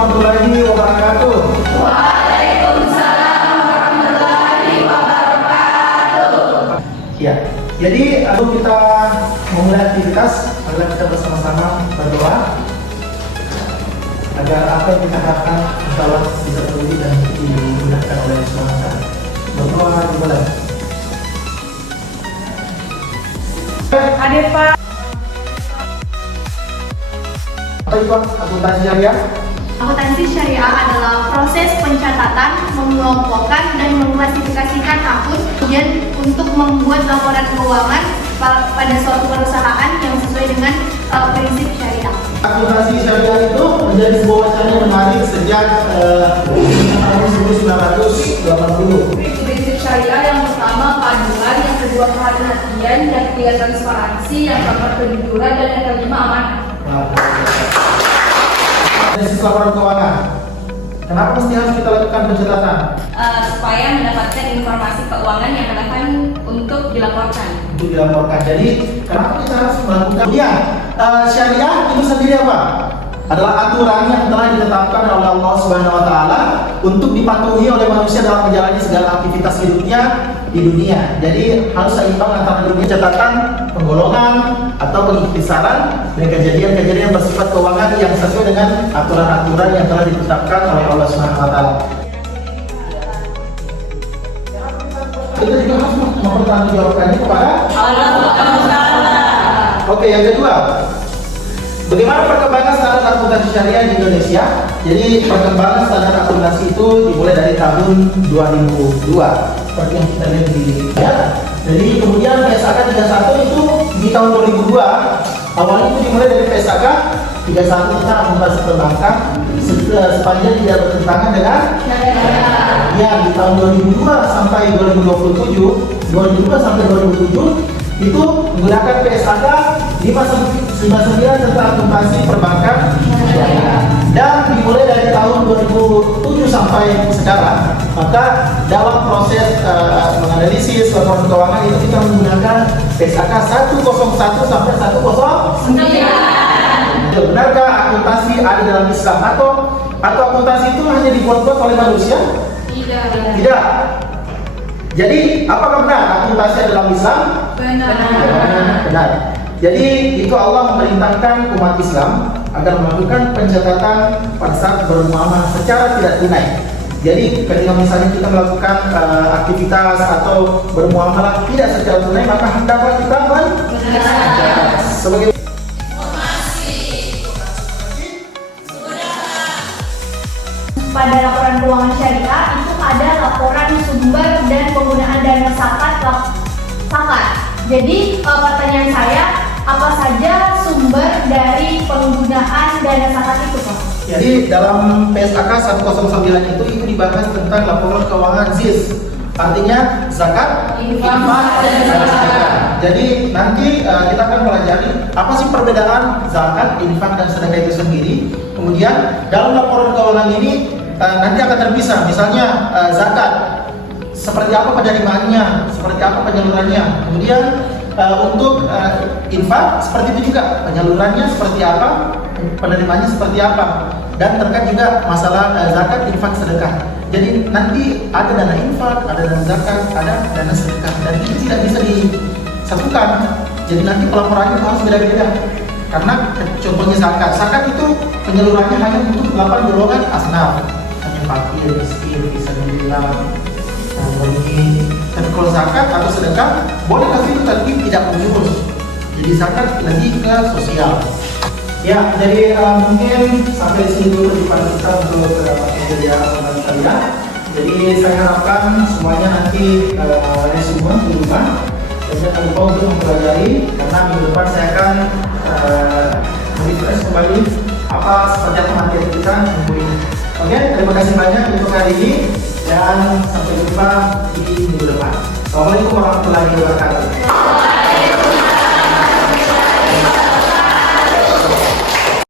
warahmatullahi wabarakatuh. Waalaikumsalam warahmatullahi wabarakatuh. Ya, jadi kita memulai aktivitas, adalah kita bersama-sama berdoa agar apa yang kita harapkan insya Allah bisa terwujud dan dimudahkan oleh Allah Subhanahu wa Ta'ala. Berdoa dimulai. Hadir Pak. Apa itu akuntansi syariah? Akuntansi syariah adalah proses pencatatan, mengelompokkan, dan mengklasifikasikan akun, kemudian untuk membuat laporan keuangan pada suatu perusahaan yang sesuai dengan prinsip syariah. Akuntansi syariah itu menjadi sebuah wacana yang menarik sejak tahun 1980. Prinsip syariah yang pertama keadilan, yang kedua kehati-hatian, yang ketiga transparansi, yang keempat kejujuran, dan yang kelima amanah. Analisis laporan keuangan. Kenapa mesti harus kita lakukan pencatatan? Supaya mendapatkan informasi keuangan yang relevan untuk dilaporkan. Untuk dilaporkan. Jadi kenapa kita harus melakukan? Kemudian syariah itu sendiri apa? Adalah aturan yang telah ditetapkan oleh Allah Subhanahu wa Ta'ala untuk dipatuhi oleh manusia dalam menjalani segala aktivitas hidupnya di dunia. Jadi harus seimbang antara dunia catatan, penggolongan atau pengikhtisaran dan kejadian-kejadian yang bersifat keuangan yang sesuai dengan aturan-aturan yang telah ditetapkan oleh Allah Subhanahu wa Ta'ala. Kita juga harus mempertanggungjawabkannya kepada Allah Subhanahu wa Ta'ala. Oke, yang kedua, bagaimana perkembangan standar akuntansi syariah di Indonesia? Jadi perkembangan standar akuntansi itu dimulai dari tahun 2002 seperti yang kita lihat di ya. Jadi kemudian PSAK 31 itu di tahun 2002. Awalnya itu dimulai dari PSAK 31 tentang akuntansi perbankan sepanjang tidak bertentangan dengan ya di tahun 2002 sampai 2027, 2002 sampai 2007 itu menggunakan PSAK 599 tentang akuntansi perbankan dan dimulai dari tahun 2007 sampai sekarang. Maka dalam proses menganalisis laporan keuangan itu kita menggunakan PSAK 101 sampai 109. Benarkah akuntansi ada dalam Islam atau akuntansi itu hanya dibuat-buat oleh manusia? Tidak. Jadi apakah benar akuntansi ada dalam Islam? Benar. Jadi itu Allah memerintahkan umat Islam agar melakukan pencatatan pada saat bermuamalah secara tidak tunai. Jadi ketika misalnya kita melakukan aktivitas atau bermuamalah tidak secara tunai, maka hendaklah kita mencatat sebagai Pada laporan keuangan syariah itu ada laporan sumber dan penggunaan dana zakat. Jadi pertanyaan saya, apa saja sumber dari penggunaan dana zakat itu, Pak? Jadi dalam PSAK 109 itu dibahas tentang laporan keuangan ZIS. Artinya zakat, infak, dan sedekah. Jadi nanti kita akan pelajari apa sih perbedaan zakat, infak, dan sedekah itu sendiri. Kemudian dalam laporan keuangan ini nanti akan terpisah. Misalnya zakat, seperti apa penerimaannya, seperti apa penyalurannya. Kemudian untuk infak seperti itu juga, penyalurannya seperti apa, penerimaannya seperti apa. Dan terkait juga masalah zakat, infak, sedekah. Jadi nanti ada dana infak, ada dana zakat, ada dana sedekah, dan itu tidak bisa disatukan. Jadi nanti pelaporannya harus beda-beda. Karena contohnya zakat itu penyalurannya hanya untuk 8 golongan asnaf, hanya fakir, miskin, bisa dibilang mungkin. Tapi kalau zakat atau sedekah boleh kasih itu tapi tidak menjurus. Jadi zakat lebih ke sosial. Ya, jadi mungkin sampai di sini dulu perjumpaan kita untuk media online kalian. Jadi saya harapkan semuanya nanti resume di rumah. Dan jangan lupa untuk mempelajari karena minggu depan saya akan merefresh kembali seperti apa materi kita minggu ini. Oke, terima kasih banyak untuk hari ini dan sampai jumpa di minggu depan. Assalamualaikum warahmatullahi wabarakatuh.